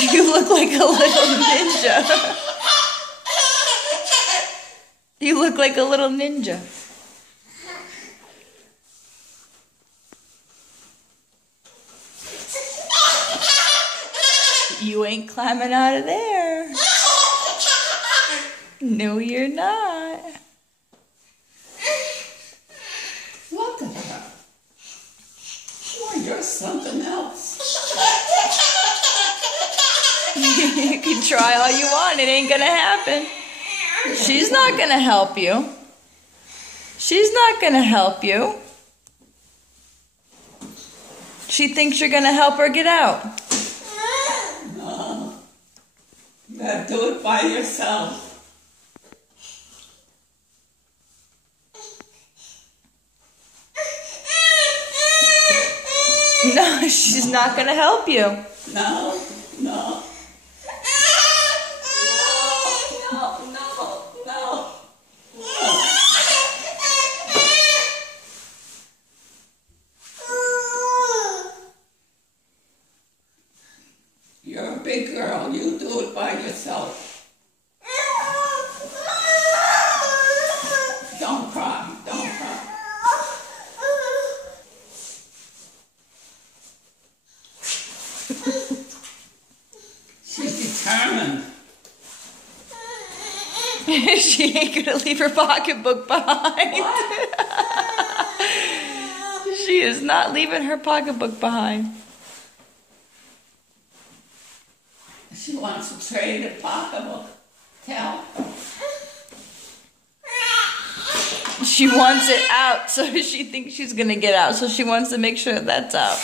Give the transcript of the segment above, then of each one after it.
You look like a little ninja. You look like a little ninja. You ain't climbing out of there. No, you're not. Look at her. Boy, you're something else. You can try all you want. It ain't gonna happen. She's not gonna help you. She's not gonna help you. She thinks you're gonna help her get out. No. You gotta do it by yourself. No, she's not gonna help you. No, no. You're a big girl. You do it by yourself. Don't cry. Don't cry. She's determined. She ain't gonna leave her pocketbook behind. She is not leaving her pocketbook behind. She wants to trade a pocketbook. Tell. She wants it out, so she thinks she's gonna get out. So she wants to make sure that's out.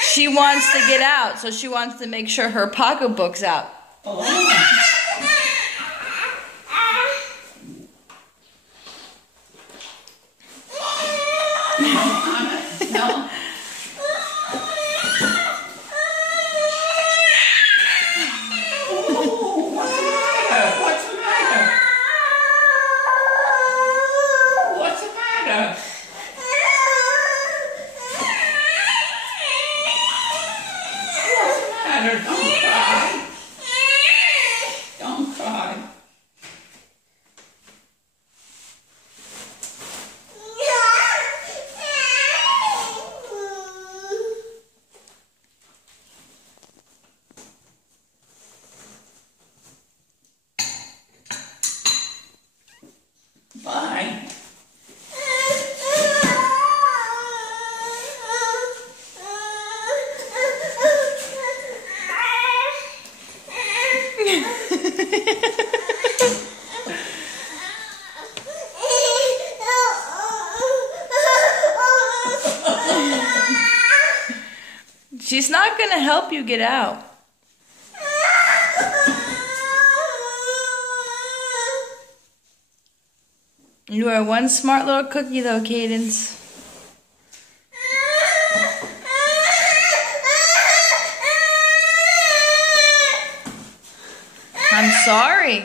She wants to get out, so she wants to make sure her pocketbook's out. Oh. No. What's the matter? What's the matter? Don't cry. Don't cry. Bye. She's not gonna help you get out. You are one smart little cookie though, Cadence. I'm sorry.